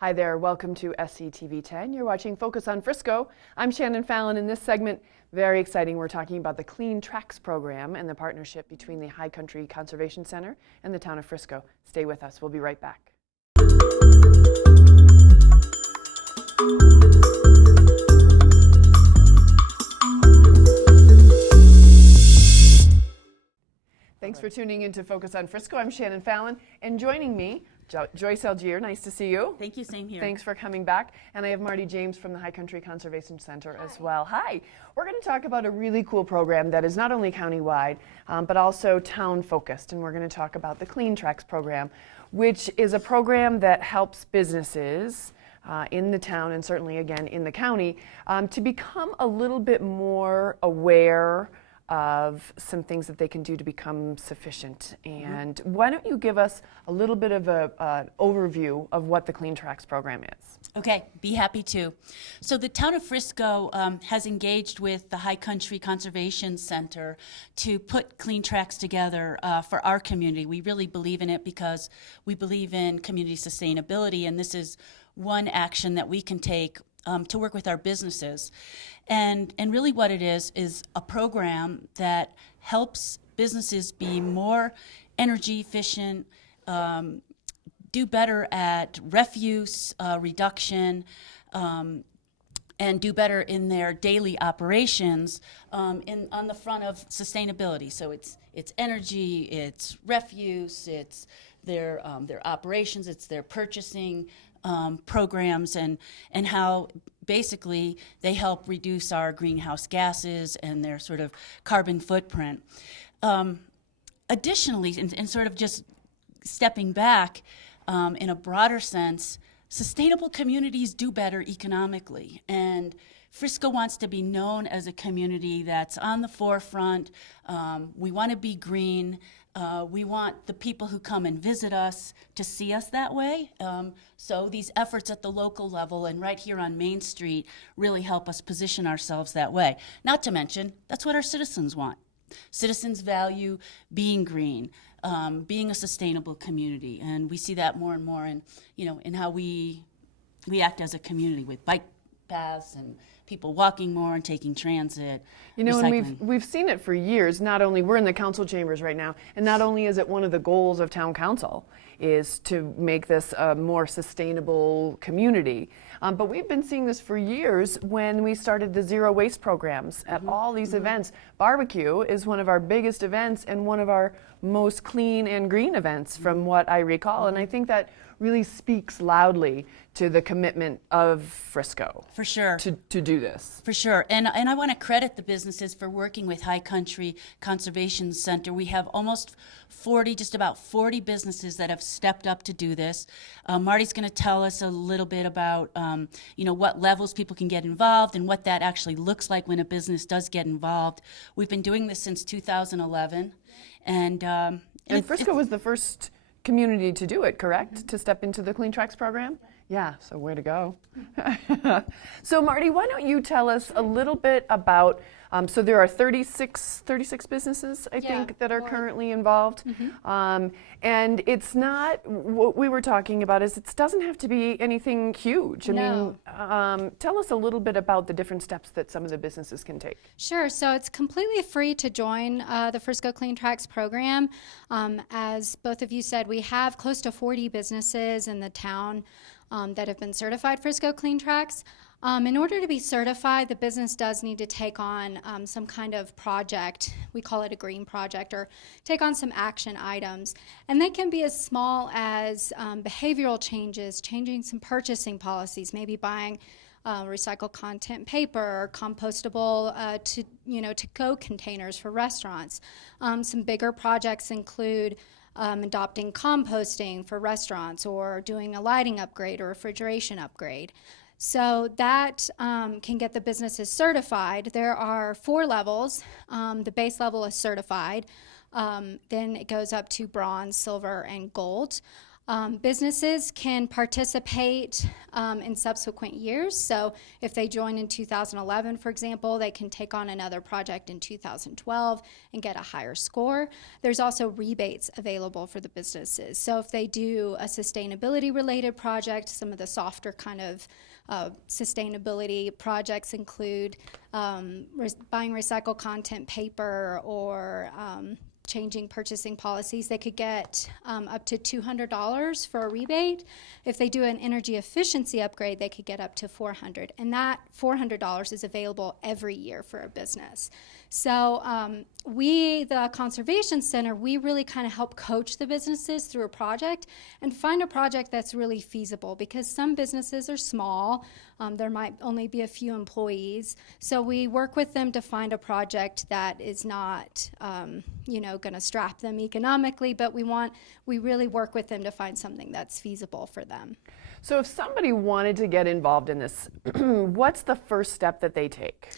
Hi there, welcome to SCTV 10. You're watching Focus on Frisco. I'm Shannon Fallon. In this segment, very exciting, we're talking about the Clean Tracks program and the partnership between the High Country Conservation Center and the town of Frisco. Stay with us, we'll be right back. Thanks for tuning in to Focus on Frisco. I'm Shannon Fallon, and joining me, Joyce Allgaier. Nice to see you. Thank you, same here. Thanks for coming back. And I have Marty James from the High Country Conservation Center as well. Hi. We're going to talk about a really cool program that is not only countywide, but also town-focused. And we're going to talk about the Clean Tracks program, which is a program that helps businesses in the town and certainly, again, in the county to become a little bit more aware of some things that they can do to become sufficient. And why don't you give us a little bit of an overview of what the Clean Tracks program is? Okay, be happy to. So the town of Frisco has engaged with the High Country Conservation Center to put Clean Tracks together for our community. We really believe in it because we believe in community sustainability, and this is one action that we can take to work with our businesses. And really what it is a program that helps businesses be more energy efficient, do better at refuse reduction, and do better in their daily operations on the front of sustainability. So it's energy, it's refuse, it's their operations, it's their purchasing programs, and how basically they help reduce our greenhouse gases and their sort of carbon footprint. Additionally, and sort of just stepping back in a broader sense, sustainable communities do better economically. And Frisco wants to be known as a community that's on the forefront. We want to be green. We want the people who come and visit us to see us that way. So these efforts at the local level and right here on Main Street really help us position ourselves that way. Not to mention, that's what our citizens want. Citizens value being green, being a sustainable community, and we see that more and more in how we act as a community with bike paths and people walking more and taking transit. You know, recycling. and we've seen it for years. Not only, we're in the council chambers right now, and not only is it one of the goals of town council is to make this a more sustainable community, but we've been seeing this for years when we started the zero waste programs at all these events. Barbecue is one of our biggest events and one of our most clean and green events from what I recall, and I think that really speaks loudly to the commitment of Frisco. For sure. To do this. For sure. And I want to credit the businesses for working with High Country Conservation Center. We have almost 40, just about 40 businesses that have stepped up to do this. Marty's going to tell us a little bit about what levels people can get involved and what that actually looks like when a business does get involved. We've been doing this since 2011. And Frisco was the first community to do it, correct? To step into the Clean Tracks program? Yeah, so way to go. So Marty, why don't you tell us a little bit about, so there are 36 businesses, I think, that are currently involved. And it's not, what we were talking about is it doesn't have to be anything huge. I mean, tell us a little bit about the different steps that some of the businesses can take. Sure, so it's completely free to join the Frisco Clean Tracks program. As both of you said, we have close to 40 businesses in the town that have been certified Frisco Clean Tracks. In order to be certified, the business does need to take on some kind of project. We call it a green project, or take on some action items. And they can be as small as behavioral changes, changing some purchasing policies, maybe buying recycled content paper or compostable to-go containers for restaurants. Some bigger projects include adopting composting for restaurants, or doing a lighting upgrade or refrigeration upgrade. So that can get the businesses certified. There are 4 levels. The base level is certified. Then it goes up to bronze, silver, and gold. Businesses can participate in subsequent years. So if they join in 2011, for example, they can take on another project in 2012 and get a higher score. There's also rebates available for the businesses. So if they do a sustainability related project, some of the softer kind of sustainability projects include buying recycled content paper or changing purchasing policies. They could get up to $200 for a rebate. If they do an energy efficiency upgrade, they could get up to $400. And that $400 is available every year for a business. So we, the Conservation Center, we really kind of help coach the businesses through a project and find a project that's really feasible, because some businesses are small. There might only be a few employees. So we work with them to find a project that is not, going to strap them economically, but we really work with them to find something that's feasible for them. So if somebody wanted to get involved in this, what's the first step that they take?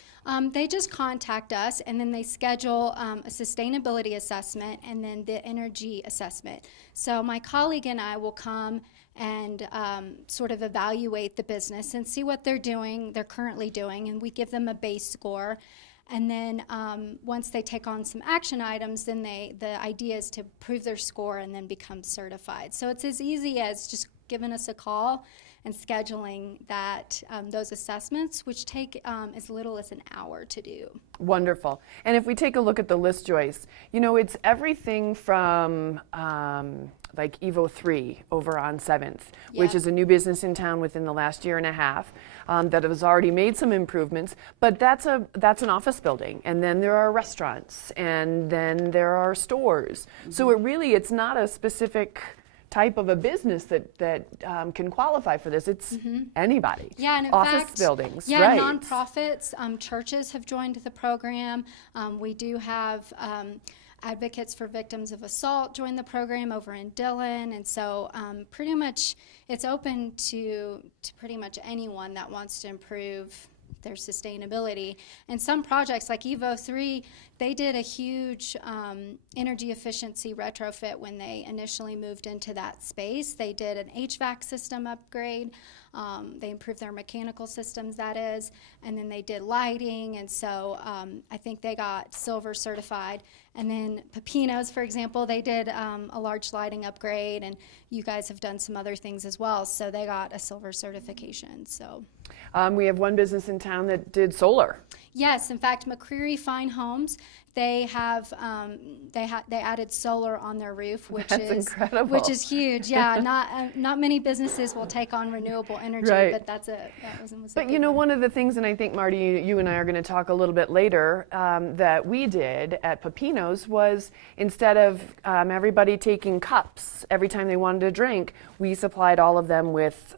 They just contact us, and then they schedule a sustainability assessment and then the energy assessment. So my colleague and I will come and sort of evaluate the business and see what they're currently doing, and we give them a base score. And then once they take on some action items, then the idea is to prove their score and then become certified. So it's as easy as just giving us a call and scheduling those assessments, which take as little as an hour to do. Wonderful. And if we take a look at the list, Joyce, it's everything from like Evo 3 over on 7th, which is a new business in town within the last year and a half that has already made some improvements, but that's an office building, and then there are restaurants, and then there are stores. Mm-hmm. So it's not a specific type of a business that can qualify for this. It's anybody. Yeah, and in office fact, buildings, yeah, right. Nonprofits, churches have joined the program. We do have advocates for victims of assault join the program over in Dillon, and so pretty much it's open to pretty much anyone that wants to improve their sustainability. And some projects like Evo 3, they did a huge energy efficiency retrofit when they initially moved into that space. They did an HVAC system upgrade. They improved their mechanical systems, that is, and then they did lighting, and so I think they got silver certified. And then Pepinos, for example, they did a large lighting upgrade, and you guys have done some other things as well, so they got a silver certification. So we have one business in town that did solar. Yes, in fact, McCreary Fine Homes, they have they added solar on their roof, which That's is incredible. Which is huge. Yeah, not many businesses will take on renewable energy, right. But that was a But big one. one of the things, and I think Marty, you and I are going to talk a little bit later, that we did at Pepinos was instead of everybody taking cups every time they wanted to drink, we supplied all of them with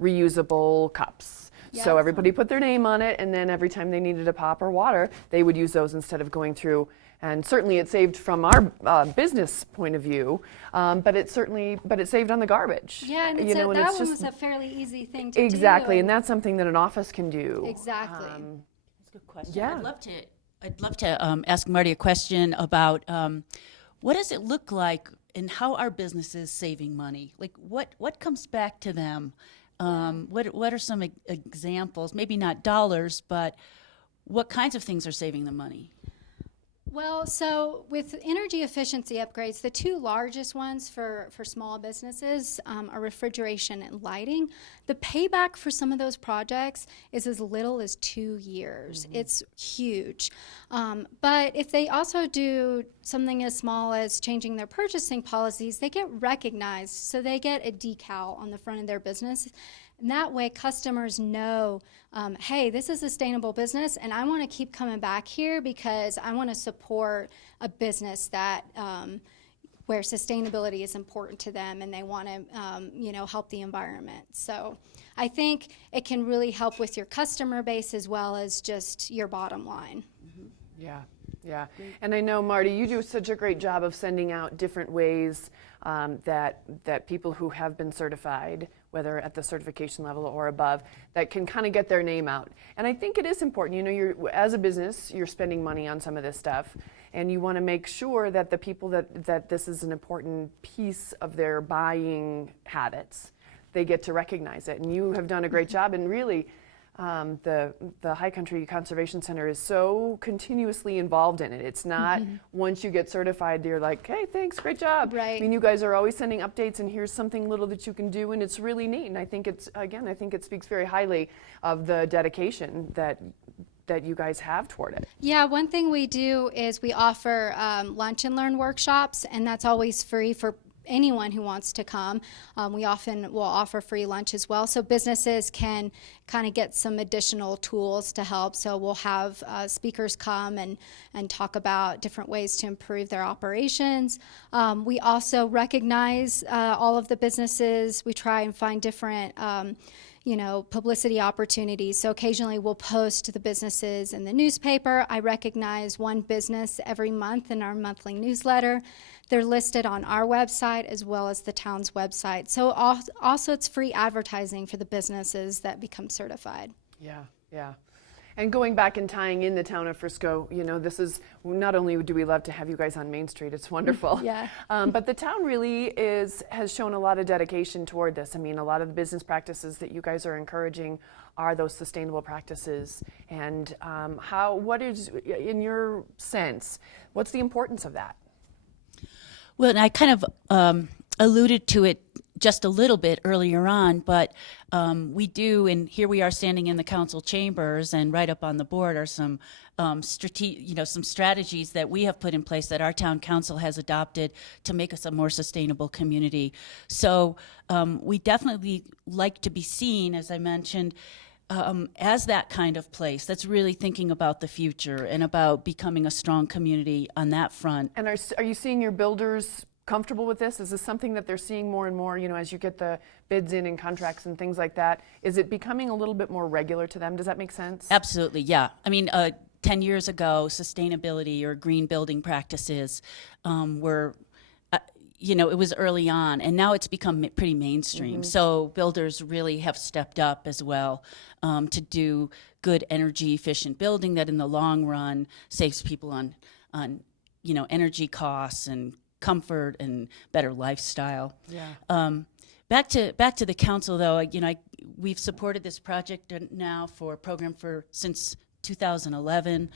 reusable cups. Yeah, so everybody put their name on it, and then every time they needed a pop or water, they would use those instead of going through. And certainly it saved from our business point of view, but it saved on the garbage. Yeah, and that one was a fairly easy thing to do. Exactly, and that's something that an office can do. Exactly. That's a good question. Yeah. I'd love to ask Marty a question about what does it look like and how are businesses saving money? Like what comes back to them? What are some examples? Maybe not dollars, but what kinds of things are saving them money? Well, so with energy efficiency upgrades, the two largest ones for small businesses are refrigeration and lighting. The payback for some of those projects is as little as 2 years. Mm-hmm. It's huge. But if they also do something as small as changing their purchasing policies, they get recognized. So they get a decal on the front of their business. And that way customers know, hey, this is a sustainable business, and I want to keep coming back here because I want to support a business that where sustainability is important to them, and they want to help the environment. So I think it can really help with your customer base as well as just your bottom line. Mm-hmm. Yeah. And I know, Marty, you do such a great job of sending out different ways that people who have been certified, whether at the certification level or above, that can kind of get their name out. And I think it is important. You're as a business, you're spending money on some of this stuff, and you want to make sure that the people that this is an important piece of their buying habits, they get to recognize it. And you have done a great job, and really the High Country Conservation Center is so continuously involved in it. It's not once you get certified, you're like, hey, thanks, great job. Right. I mean, you guys are always sending updates, and here's something little that you can do, and it's really neat. And I think I think it speaks very highly of the dedication that you guys have toward it. Yeah, one thing we do is we offer lunch and learn workshops, and that's always free for anyone who wants to come. We often will offer free lunch as well, so businesses can kind of get some additional tools to help. So we'll have speakers come and talk about different ways to improve their operations. We also recognize all of the businesses. We try and find different publicity opportunities. So occasionally we'll post the businesses in the newspaper. I recognize one business every month in our monthly newsletter. They're listed on our website as well as the town's website. So also it's free advertising for the businesses that become certified. Yeah. And going back and tying in the town of Frisco, this is, not only do we love to have you guys on Main Street, it's wonderful. Yeah. But the town really has shown a lot of dedication toward this. I mean, a lot of the business practices that you guys are encouraging are those sustainable practices. And what is, in your sense, what's the importance of that? Well, and I kind of alluded to it just a little bit earlier on, but we do, and here we are standing in the council chambers, and right up on the board are some some strategies that we have put in place that our town council has adopted to make us a more sustainable community. So we definitely like to be seen, as I mentioned, as that kind of place that's really thinking about the future and about becoming a strong community on that front. And are you seeing your builders comfortable with this? Is this something that they're seeing more and more, as you get the bids in and contracts and things like that? Is it becoming a little bit more regular to them? Does that make sense? Absolutely, yeah. I mean, 10 years ago, sustainability or green building practices were, it was early on, and now it's become pretty mainstream. So builders really have stepped up as well to do good energy efficient building that in the long run saves people on energy costs and comfort and better lifestyle. Yeah. Back to the council, though. We've supported this project now for a program since 2011.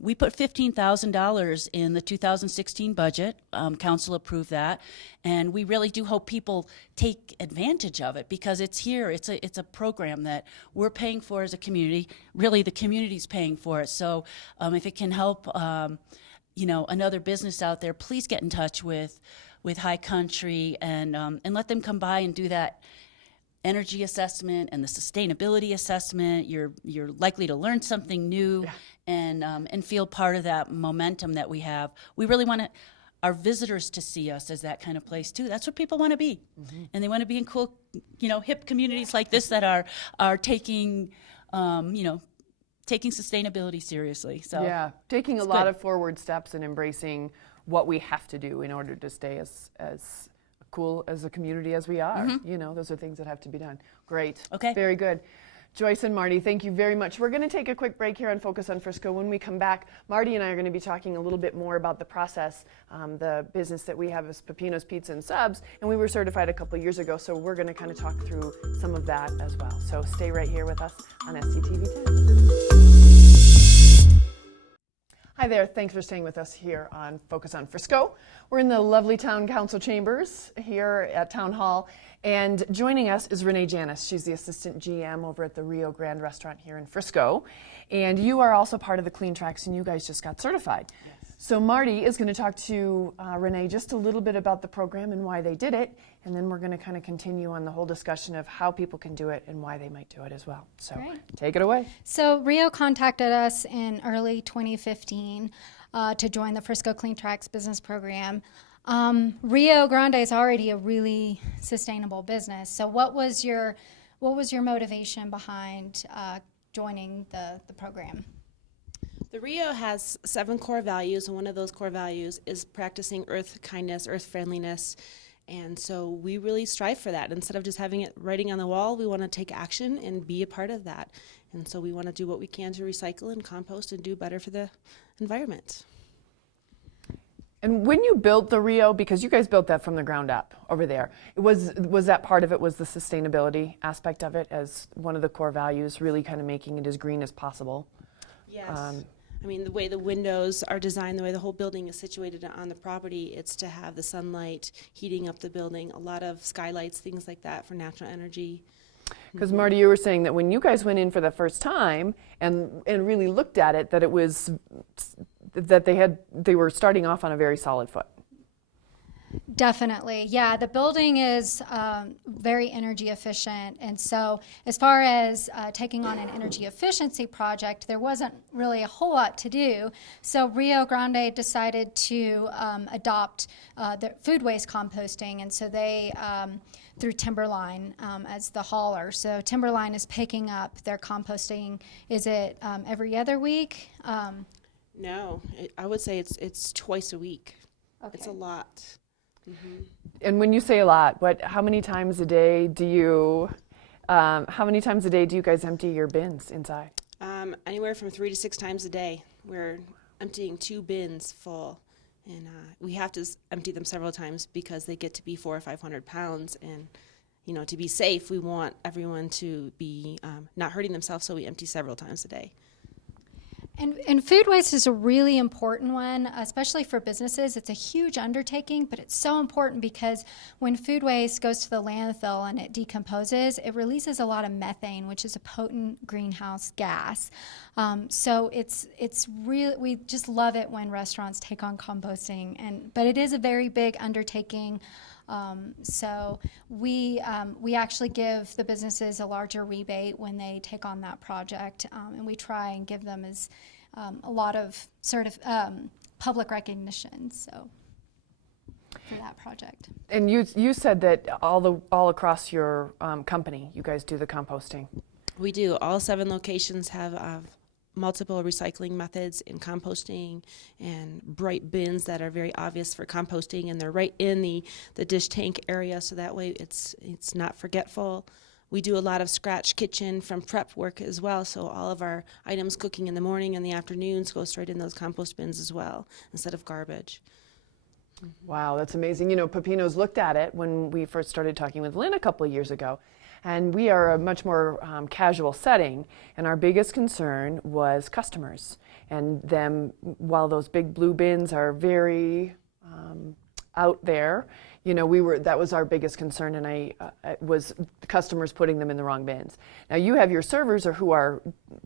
We put $15,000 in the 2016 budget. Council approved that, and we really do hope people take advantage of it because it's here. It's a program that we're paying for as a community. Really, the community's paying for it. So, if it can help, another business out there, please get in touch with High Country and let them come by and do that energy assessment and the sustainability assessment. You're likely to learn something new. Yeah. And feel part of that momentum that we have. We really want our visitors to see us as that kind of place too. That's what people want to be, and they want to be in cool, hip communities like this that are taking, taking sustainability seriously. So yeah, taking a lot of forward steps and embracing what we have to do in order to stay as cool as a community as we are. Those are things that have to be done. Great. Okay. Very good. Joyce and Marty, thank you very much. We're going to take a quick break here on Focus on Frisco. When we come back, Marty and I are going to be talking a little bit more about the process, the business that we have is Peppino's Pizza and Subs, and we were certified a couple years ago, so we're going to kind of talk through some of that as well. So stay right here with us on SCTV 10. Hi there, thanks for staying with us here on Focus on Frisco. We're in the lovely town council chambers here at Town Hall, and joining us is Ranay Janaes. She's the assistant GM over at the Rio Grande restaurant here in Frisco, and you are also part of the Clean Tracks, and you guys just got certified. Yes. So Marty is going to talk to Ranay just a little bit about the program and why they did it, and then we're going to kind of continue on the whole discussion of how people can do it and why they might do it as well. So Great. Take it away. So Rio contacted us in early 2015 to join the Frisco Clean Tracks business program. Rio Grande is already a really sustainable business. So what was your motivation behind joining the program? The Rio has 7 core values, and one of those core values is practicing earth kindness, earth friendliness, and so we really strive for that. Instead of just having it writing on the wall, we want to take action and be a part of that. And so we want to do what we can to recycle and compost and do better for the environment. And when you built the Rio, because you guys built that from the ground up over there, was that part of it, was the sustainability aspect of it as one of the core values, really kind of making it as green as possible? Yes. I mean, the way the windows are designed, the way the whole building is situated on the property, it's to have the sunlight heating up the building, a lot of skylights, things like that for natural energy. Because Marty, you were saying that when you guys went in for the first time and really looked at it, that it was that they were starting off on a very solid foot. Definitely. Yeah, the building is very energy efficient. And so as far as taking on an energy efficiency project, there wasn't really a whole lot to do. So Rio Grande decided to adopt the food waste composting. And so they, through Timberline as the hauler. So Timberline is picking up their composting. Is it every other week? No, I would say it's twice a week. Okay. It's a lot. And when you say a lot, how many times a day do you guys empty your bins inside? Anywhere from 3 to 6 times a day. We're emptying 2 bins full, and we have to empty them several times because they get to be 400 or 500 pounds. And to be safe, we want everyone to be not hurting themselves, so we empty several times a day. And food waste is a really important one, especially for businesses. It's a huge undertaking, but it's so important because when food waste goes to the landfill and it decomposes, it releases a lot of methane, which is a potent greenhouse gas. So it's really, we just love it when restaurants take on composting, but it is a very big undertaking. So we actually give the businesses a larger rebate when they take on that project, and we try and give them a lot of public recognition. So for that project. And you said that all across your company, you guys do the composting. We do. All 7 locations have multiple recycling methods in composting and bright bins that are very obvious for composting, and they're right in the dish tank area, so that way it's not forgetful. We do a lot of scratch kitchen from prep work as well, so all of our items cooking in the morning and the afternoons go straight in those compost bins as well instead of garbage. Wow, that's amazing. Pepino's looked at it when we first started talking with Lynn a couple of years ago. And we are a much more casual setting, and our biggest concern was customers. And them, while those big blue bins are very out there, that was our biggest concern, and it was customers putting them in the wrong bins. Now you have your servers who are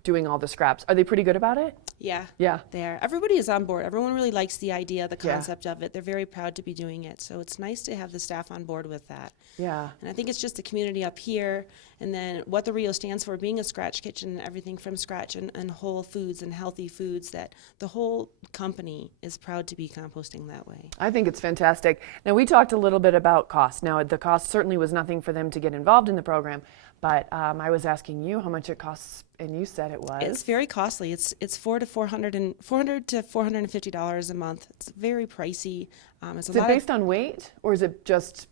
doing all the scraps. Are they pretty good about it? Yeah. Yeah. Everybody is on board. Everyone really likes the idea, the concept of it. They're very proud to be doing it. So it's nice to have the staff on board with that. Yeah. And I think it's just the community up here, and then what the Rio stands for, being a scratch kitchen, everything from scratch and whole foods and healthy foods, that the whole company is proud to be composting that way. I think it's fantastic. Now, we talked a little bit about cost. Now, the cost certainly was nothing for them to get involved in the program, but I was asking you how much it costs, and you said it was. It's very costly. It's $400 to $450 a month. It's very pricey. Is it based on weight, or is it just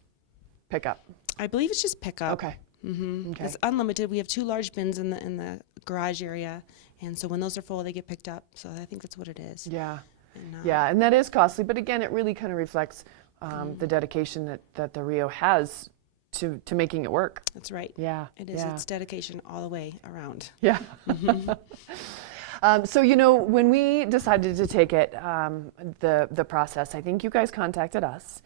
pickup? I believe it's just pickup. Okay. Mm-hmm. Okay. It's unlimited. We have 2 large bins in the garage area, and so when those are full, they get picked up. So I think that's what it is. Yeah. And, and that is costly, but again, it really kind of reflects the dedication that the Rio has to making it work. That's right. Yeah. It is. Yeah. It's dedication all the way around. Yeah. So, when we decided to take it, the process, I think you guys contacted us.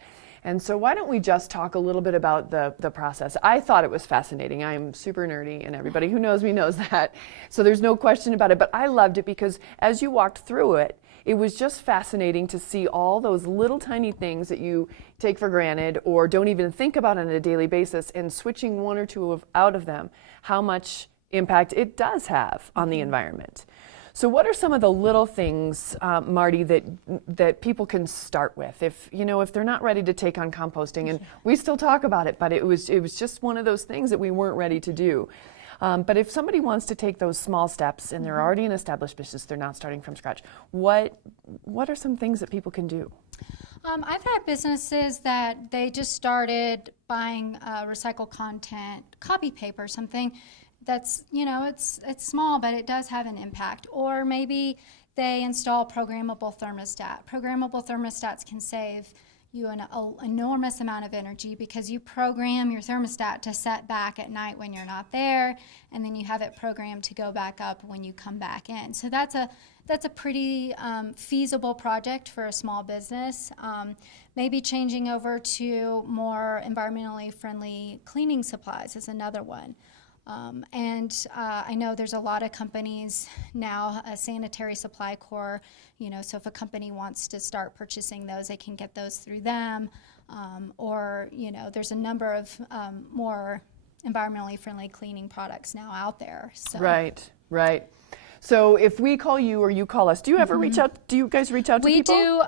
And so why don't we just talk a little bit about the process. I thought it was fascinating. I'm super nerdy, and everybody who knows me knows that. So there's no question about it. But I loved it because as you walked through it, it was just fascinating to see all those little tiny things that you take for granted or don't even think about on a daily basis, and switching 1 or 2 out of them, how much impact it does have on the environment. So what are some of the little things, Marty, that people can start with if they're not ready to take on composting? And we still talk about it, but it was just one of those things that we weren't ready to do. But if somebody wants to take those small steps and they're already an established business, they're not starting from scratch, what are some things that people can do? I've had businesses that they just started buying recycled content, copy paper, something that's, it's small, but it does have an impact. Or maybe they install programmable thermostat. Programmable thermostats can save you an enormous amount of energy because you program your thermostat to set back at night when you're not there, and then you have it programmed to go back up when you come back in. So that's a pretty feasible project for a small business. Maybe changing over to more environmentally friendly cleaning supplies is another one. I know there's a lot of companies now, a sanitary supply corps, so if a company wants to start purchasing those, they can get those through them. There's a number of more environmentally friendly cleaning products now out there. So. Right. So if we call you or you call us, do you ever reach out? Do you guys reach out to people? We do.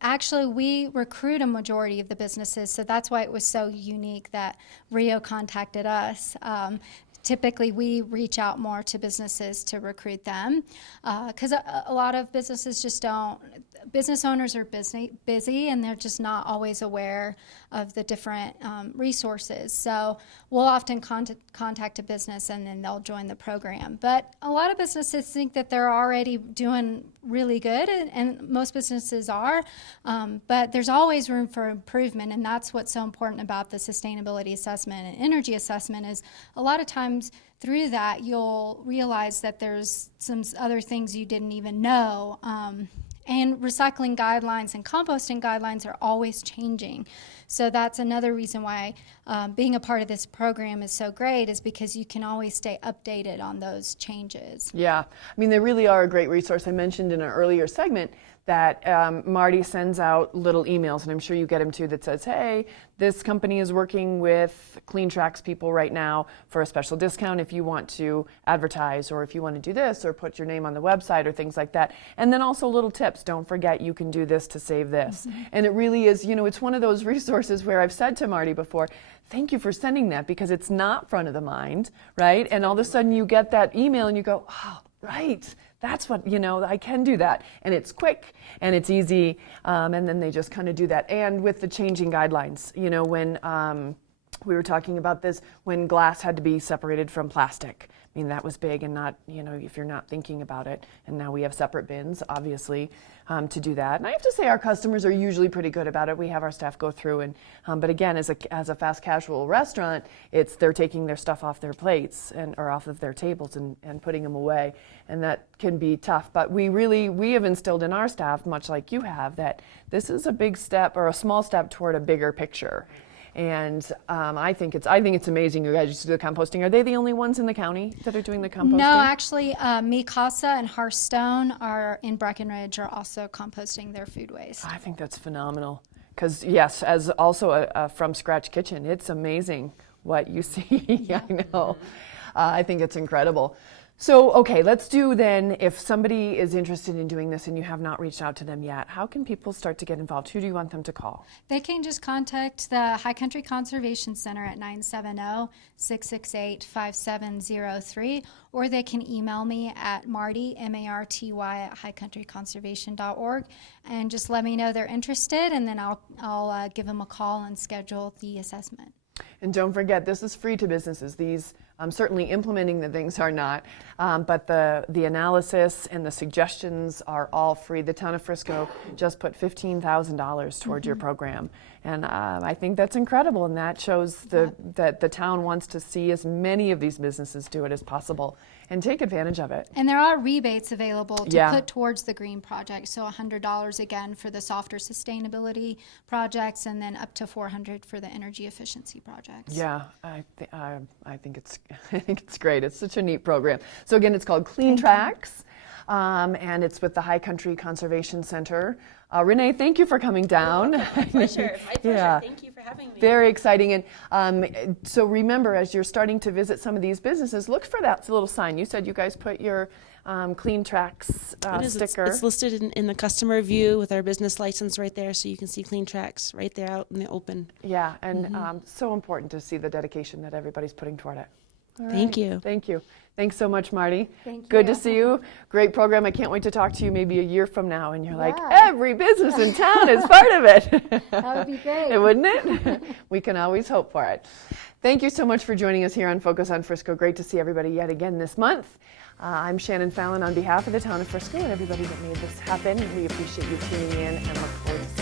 Actually, we recruit a majority of the businesses, so that's why it was so unique that Rio contacted us. Typically, we reach out more to businesses to recruit them because a lot of businesses just don't. Business owners are busy, and they're just not always aware of the different resources. So we'll often contact a business, and then they'll join the program. But a lot of businesses think that they're already doing really good, and most businesses are. But there's always room for improvement, and that's what's so important about the sustainability assessment and energy assessment is a lot of times through that you'll realize that there's some other things you didn't even know. And recycling guidelines and composting guidelines are always changing. So that's another reason why being a part of this program is so great, is because you can always stay updated on those changes. Yeah, I mean, they really are a great resource. I mentioned in an earlier segment that Marty sends out little emails, and I'm sure you get them too, that says, hey, this company is working with Clean Tracks people right now for a special discount if you want to advertise, or if you want to do this, or put your name on the website, or things like that. And then also little tips. Don't forget you can do this to save this. Mm-hmm. And it really is, it's one of those resources where I've said to Marty before, thank you for sending that, because it's not front of the mind, right? And all of a sudden you get that email and you go, oh, right. That's what, I can do that. And it's quick and it's easy. And then they just kind of do that. And with the changing guidelines, when we were talking about this, when glass had to be separated from plastic. I mean, that was big, and not, if you're not thinking about it. And now we have separate bins, obviously, to do that. And I have to say our customers are usually pretty good about it. We have our staff go through and, but again, as a fast casual restaurant, they're taking their stuff off their plates or off of their tables and putting them away. And that can be tough. But we have instilled in our staff, much like you have, that this is a big step or a small step toward a bigger picture. And I think it's amazing you guys used to do the composting. Are they the only ones in the county that are doing the composting? No, actually, Mikasa and Hearthstone in Breckenridge are also composting their food waste. I think that's phenomenal. Because yes, as also a from scratch kitchen, it's amazing what you see. I know. I think it's incredible. So, okay, let's do then, if somebody is interested in doing this and you have not reached out to them yet, how can people start to get involved? Who do you want them to call? They can just contact the High Country Conservation Center at 970-668-5703, or they can email me at Marty, M-A-R-T-Y, at highcountryconservation.org, and just let me know they're interested, and then I'll give them a call and schedule the assessment. And don't forget, this is free to businesses. These certainly implementing the things are not, but the analysis and the suggestions are all free. The town of Frisco just put $15,000 towards your program, and I think that's incredible. And that shows that the town wants to see as many of these businesses do it as possible and take advantage of it. And there are rebates available to put towards the green project. So $100 again for the softer sustainability projects, and then up to $400 for the energy efficiency projects. Yeah, I think it's great. It's such a neat program. So again, it's called Clean Tracks, and it's with the High Country Conservation Center. Ranay, thank you for coming down. My pleasure. Yeah. Thank you for having me. Very exciting. And so remember, as you're starting to visit some of these businesses, look for that little sign. You said you guys put your Clean Tracks sticker. It's listed in the customer view with our business license right there, so you can see Clean Tracks right there out in the open. Yeah, and so important to see the dedication that everybody's putting toward it. Thank you. Thank you. Thanks so much, Marty. Thank Good to you. see you. Great program. I can't wait to talk to you maybe a year from now, and you're like, Yeah. every business in town is part of it. That would be great. Wouldn't it? We can always hope for it. Thank you so much for joining us here on Focus on Frisco. Great to see everybody yet again this month. I'm Shannon Fallon on behalf of the town of Frisco and everybody that made this happen. We appreciate you tuning in and look forward to seeing you.